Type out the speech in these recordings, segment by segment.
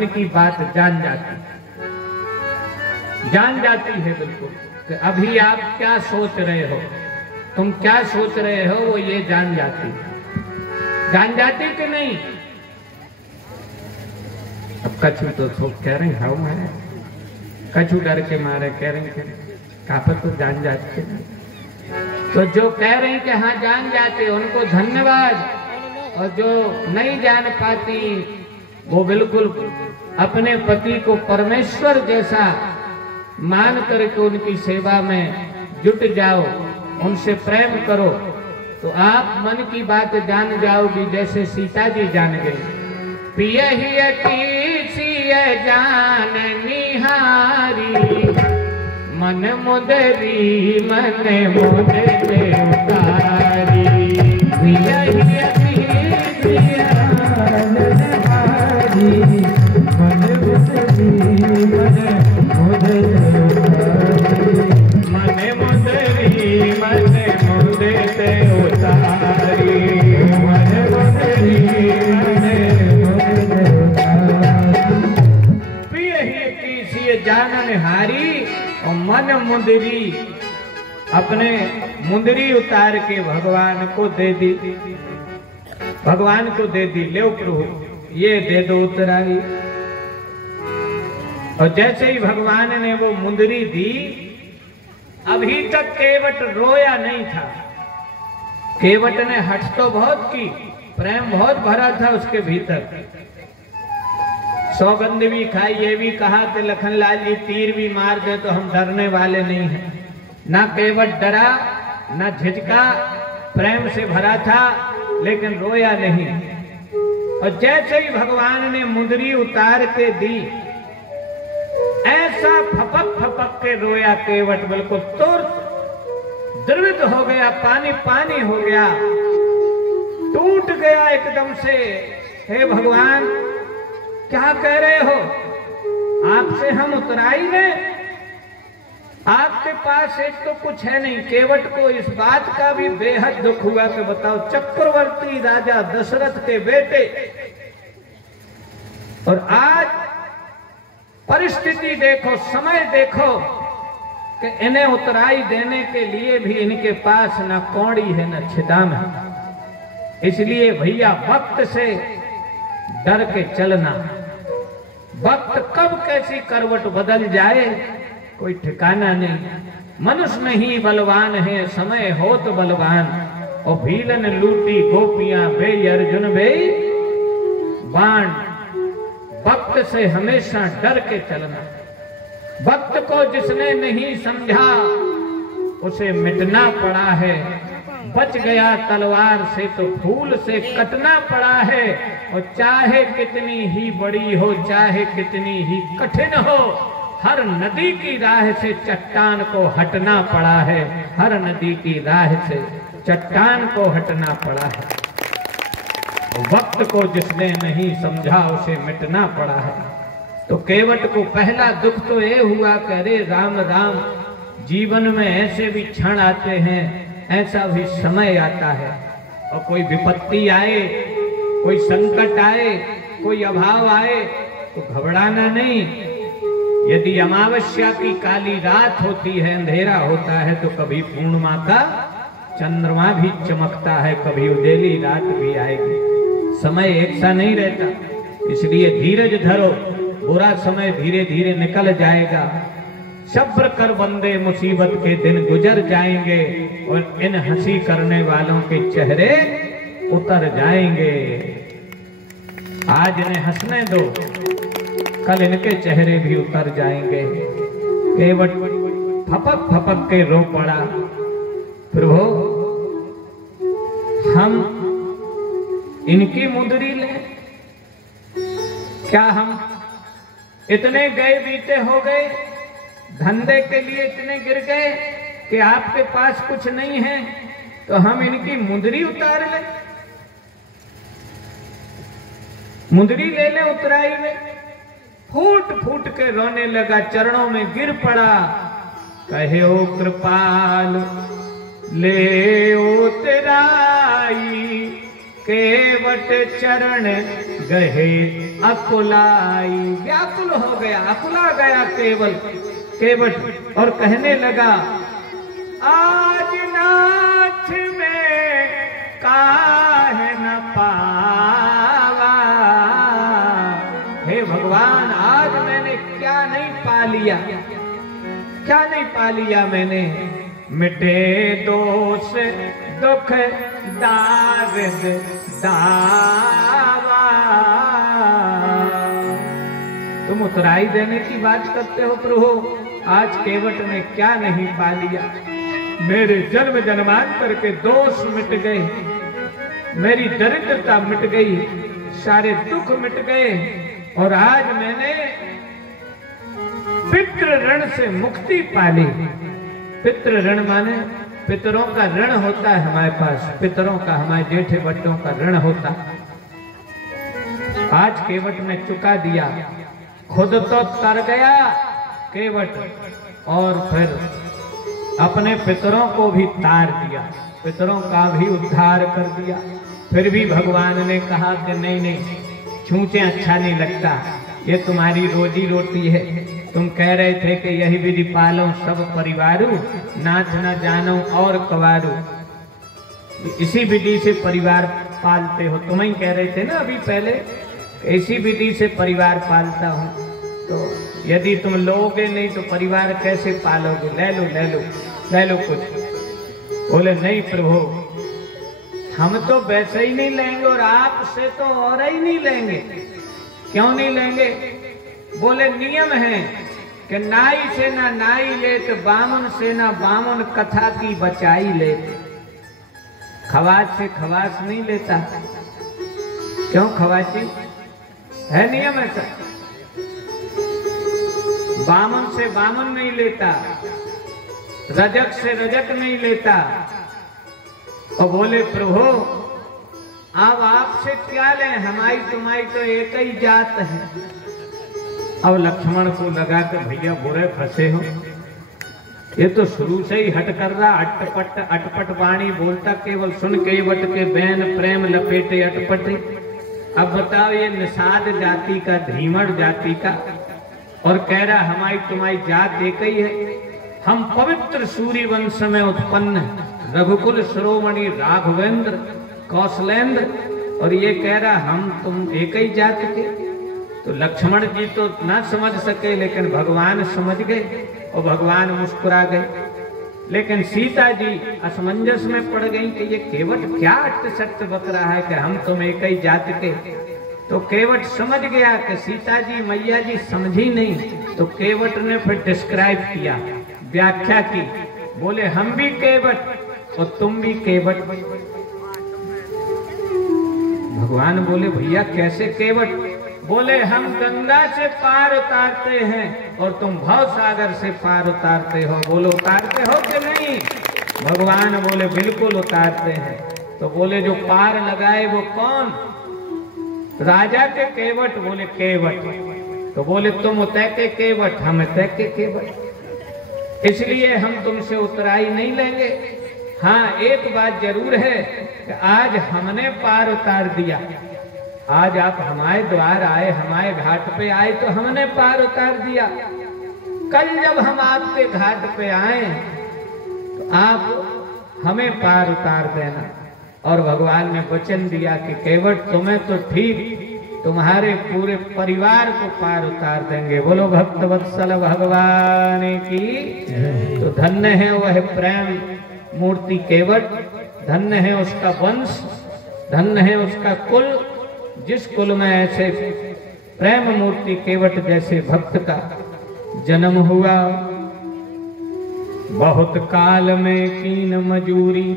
की बात जान जाती है बिल्कुल कि अभी आप क्या सोच रहे हो, तुम क्या सोच रहे हो, वो ये जान जाती कि नहीं। अब कछु तो कह रहे हाउ है, कछु डर के मारे कह रहे कापत तो जान जाते नहीं। तो जो कह रहे हैं कि हाँ जान जाते उनको धन्यवाद, और जो नहीं जान पाती वो बिल्कुल अपने पति को परमेश्वर जैसा मान करके उनकी सेवा में जुट जाओ, उनसे प्रेम करो, तो आप मन की बात जान जाओगी जैसे सीता जी जान गई। पिया ही की जान निहारी, मन मुदरी मन मुदे उतारी। पिया ही हारी और मन मुंदरी, अपने मुंदरी उतार के भगवान को दे दी, भगवान को दे दी। ले प्रभु ये दे दो उतराई। और जैसे ही भगवान ने वो मुंदरी दी, अभी तक केवट रोया नहीं था। केवट ने हठ तो बहुत की, प्रेम बहुत भरा था उसके भीतर, सौगंध भी खाई, ये भी कहा कि लखनलाल जी तीर भी मार दे तो हम डरने वाले नहीं हैं। ना केवट डरा ना झिझका, प्रेम से भरा था लेकिन रोया नहीं। और जैसे ही भगवान ने मुंदरी उतार के दी, ऐसा फपक फपक के रोया केवट, बिल्कुल तुरंत द्रवित हो गया, पानी पानी हो गया, टूट गया एकदम से। हे भगवान क्या कह रहे हो, आपसे हम उतराई में, आपके पास एक तो कुछ है नहीं। केवट को इस बात का भी बेहद दुख हुआ कि बताओ चक्रवर्ती राजा दशरथ के बेटे, और आज परिस्थिति देखो, समय देखो कि इन्हें उतराई देने के लिए भी इनके पास ना कौड़ी है ना छिदाम है। इसलिए भैया वक्त से डर के चलना, वक्त कब कैसी करवट बदल जाए कोई ठिकाना नहीं। मनुष्य नहीं बलवान है, समय हो तो बलवान। और भीलन लूटी गोपियां बे अर्जुन बे बाण। वक्त से हमेशा डर के चलना। वक्त को जिसने नहीं समझा उसे मिटना पड़ा है। बच गया तलवार से तो फूल से कटना पड़ा है। और चाहे कितनी ही बड़ी हो, चाहे कितनी ही कठिन हो, हर नदी की राह से चट्टान को हटना पड़ा है। हर नदी की राह से चट्टान को हटना पड़ा है। वक्त को जिसने नहीं समझा उसे मिटना पड़ा है। तो केवट को पहला दुख तो ये हुआ कि अरे राम राम, जीवन में ऐसे भी क्षण आते हैं, ऐसा भी समय आता है, और कोई विपत्ति आए, कोई संकट आए, कोई अभाव आए तो घबराना नहीं। यदि अमावस्या की काली रात होती है, अंधेरा होता है, तो कभी पूर्णिमा का चंद्रमा भी चमकता है, कभी उदेली रात भी आएगी। समय एक सा नहीं रहता, इसलिए धीरज धरो, बुरा समय धीरे धीरे निकल जाएगा। सब्र कर बंदे, मुसीबत के दिन गुजर जाएंगे, और इन हंसी करने वालों के चेहरे उतर जाएंगे। आज इन्हें हंसने दो, कल इनके चेहरे भी उतर जाएंगे। केवट फपक फपक के रो पड़ा, प्रभु हम इनकी मुंदरी लें क्या? हम इतने गए बीते हो गए, धंधे के लिए इतने गिर गए कि आपके पास कुछ नहीं है, तो हम इनकी मुंदरी उतार लें, मुंदरी ले ले उतराई में। फूट फूट के रोने लगा, चरणों में गिर पड़ा, कहे ओ कृपाल ले उतराई, केवट चरण गहे अकुलाई, व्याकुल हो गया, अकुला गया केवट और कहने लगा, आज नाथ में काहे न पावा। हे भगवान, आज मैंने क्या नहीं पा लिया, क्या नहीं पा लिया मैंने। मिटे दोष दुख दारिद दावा। तुम उतराई देने की बात करते हो प्रभु, आज केवट ने क्या नहीं पा लिया। मेरे जन्म जन्मांतर के दोष मिट गए, मेरी दरिद्रता मिट गई, सारे दुख मिट गए और आज मैंने पितृ ऋण से मुक्ति पा ली। पितृ ऋण माने पितरों का ऋण होता है हमारे पास, पितरों का, हमारे जेठे बट्टों का ऋण होता। आज केवट ने चुका दिया, खुद तो तर गया केवट और फिर अपने पितरों को भी तार दिया, पितरों का भी उद्धार कर दिया। फिर भी भगवान ने कहा कि नहीं नहीं, छूचे अच्छा नहीं लगता, ये तुम्हारी रोजी रोटी है। तुम कह रहे थे कि यही विधि पालो सब परिवारू, नाच न जानो और कवारू। इसी विधि से परिवार पालते हो, तुम ही कह रहे थे ना अभी पहले, इसी विधि से परिवार पालता हूँ। तो यदि तुम लोगे नहीं तो परिवार कैसे पालोगे? ले लो ले लो ले लो कुछ। बोले नहीं प्रभु, हम तो वैसे ही नहीं लेंगे और आपसे तो और ही नहीं लेंगे। क्यों नहीं लेंगे? बोले नियम है कि नाई से ना नाई लेत, बामन से ना बामन कथा की बचाई लेत। खवास से खवास नहीं लेता। क्यों खवासी है? नियम ऐसा। बामन से बामन नहीं लेता, रजक से रजक नहीं लेता। और बोले प्रभु अब आपसे क्या ले, हमारी तुम्हारी तो एक ही जात है। अब लक्ष्मण को लगा कि भैया बुरे फंसे हो, ये तो शुरू से ही हट कर रहा, अटपट अटपट वाणी बोलता, केवल सुन केवट के बैन प्रेम लपेटे अटपटे। अब बताओ ये निषाद जाति का, धीमड़ जाति का, और कह रहा हमारी तुम्हारी जात एक ही है। हम पवित्र सूर्य वंश में उत्पन्न, रघुकुल शिरोमणि राघवेंद्र कौशलेंद्र, और ये कह रहा हम तुम एक ही जात के। तो लक्ष्मण जी तो ना समझ सके, लेकिन भगवान समझ गए और भगवान मुस्कुरा गए। लेकिन सीता जी असमंजस में पड़ गई कि ये केवट क्या अट्ट सत्य बक रहा है कि हम तुम एक ही जात के। तो केवट समझ गया कि सीता जी मैया जी समझी नहीं, तो केवट ने फिर डिस्क्राइब किया, व्याख्या की। बोले हम भी केवट और तुम भी केवट। भगवान बोले भैया कैसे केवट? बोले हम गंगा से पार उतारते हैं और तुम भव सागर से पार उतारते हो। बोलो उतारते हो कि नहीं? भगवान बोले बिल्कुल उतारते हैं। तो बोले जो पार लगाए वो कौन? राजा के केवट। बोले केवट। तो बोले तुम उतय के केवट, हम उतय के केवट, इसलिए हम तुमसे उतराई नहीं लेंगे। हाँ एक बात जरूर है कि आज हमने पार उतार दिया। आज आप हमारे द्वार आए, हमारे घाट पे आए तो हमने पार उतार दिया। कल जब हम आपके घाट पे आए तो आप हमें पार उतार देना। और भगवान ने वचन दिया कि केवट तुम्हें तो ठीक, तुम्हारे पूरे परिवार को पार उतार देंगे। बोलो भक्त वत्सल भगवान की। तो धन्य है वह प्रेम मूर्ति केवट, धन्य है उसका वंश, धन्य है उसका कुल, जिस कुल में ऐसे प्रेम मूर्ति केवट जैसे भक्त का जन्म हुआ। बहुत काल में कीन मजूरी,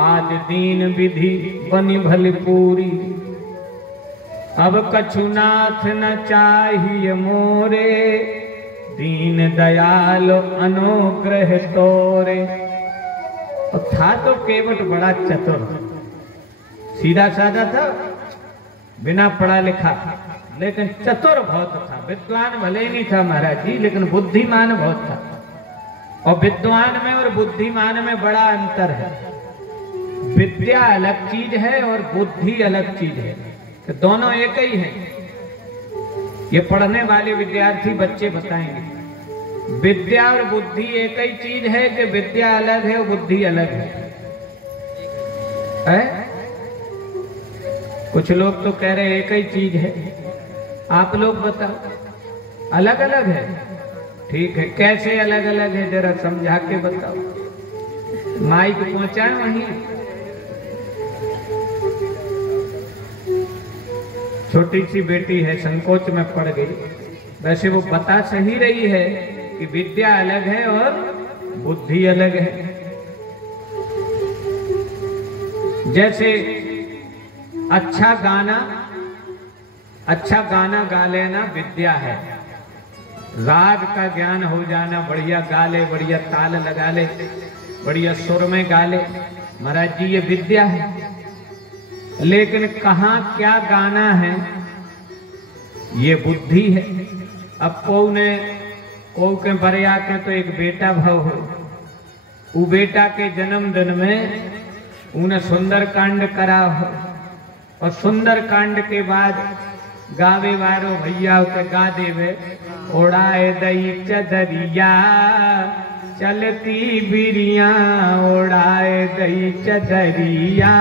आज दीन विधि बनी भली पूरी। अब कछुनाथ न चाहिए मोरे, दीन दयाल अनुग्रह तोरे। और था तो केवट बड़ा चतुर, सीधा साधा था, बिना पढ़ा लिखा, लेकिन चतुर बहुत था। विद्वान भले नहीं था महाराज जी, लेकिन बुद्धिमान बहुत था। और विद्वान में और बुद्धिमान में बड़ा अंतर है। विद्या अलग चीज है और बुद्धि अलग चीज है, तो दोनों एक ही हैं। ये पढ़ने वाले विद्यार्थी बच्चे बताएंगे। विद्या और बुद्धि एक ही चीज है कि विद्या अलग है और बुद्धि अलग है? कुछ लोग तो कह रहे एक ही चीज है। आप लोग बताओ, अलग अलग है? ठीक है, कैसे अलग अलग है जरा समझा के बताओ। माइक पहुंचाए वहीं। छोटी सी बेटी है, संकोच में पड़ गई। वैसे वो बता सही रही है कि विद्या अलग है और बुद्धि अलग है। जैसे अच्छा गाना गा लेना विद्या है। राग का ज्ञान हो जाना, बढ़िया गा ले, बढ़िया ताल लगा ले, बढ़िया सुर में गा ले, महाराज जी ये विद्या है। लेकिन कहाँ क्या गाना है ये बुद्धि है। अब को के बरिया के तो एक बेटा भाव हो, वो बेटा के जन्मदिन में उन्हें सुंदर कांड करा हो, और सुंदर कांड के बाद गावे वारो भैया के गा देवे, ओढ़ाए दई चदरिया चलती बिरिया, ओढ़ाए दई चदरिया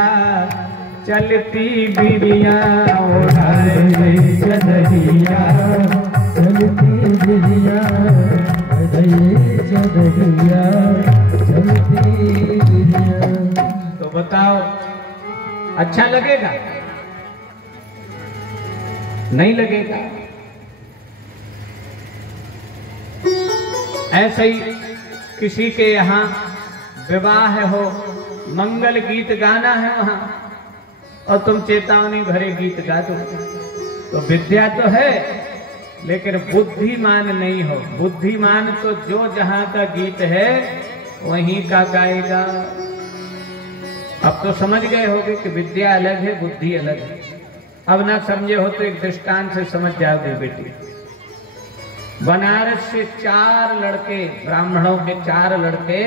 चलती बिरिया, ओढ़ाए दई चदरिया चलती बिरिया, दई चदरिया चलती बिरिया। तो बताओ अच्छा लगेगा? नहीं लगेगा। ऐसे ही किसी के यहाँ विवाह हो, मंगल गीत गाना है वहां, और तुम चेतावनी भरे गीत गा दो, तो विद्या तो है लेकिन बुद्धिमान नहीं हो। बुद्धिमान तो जो जहां का गीत है वहीं का गाएगा। अब तो समझ गए होगे कि विद्या अलग है, बुद्धि अलग है। अब ना समझे हो तो एक दृष्टांत से समझ जाओगे बेटी। बनारस से 4 लड़के, ब्राह्मणों के 4 लड़के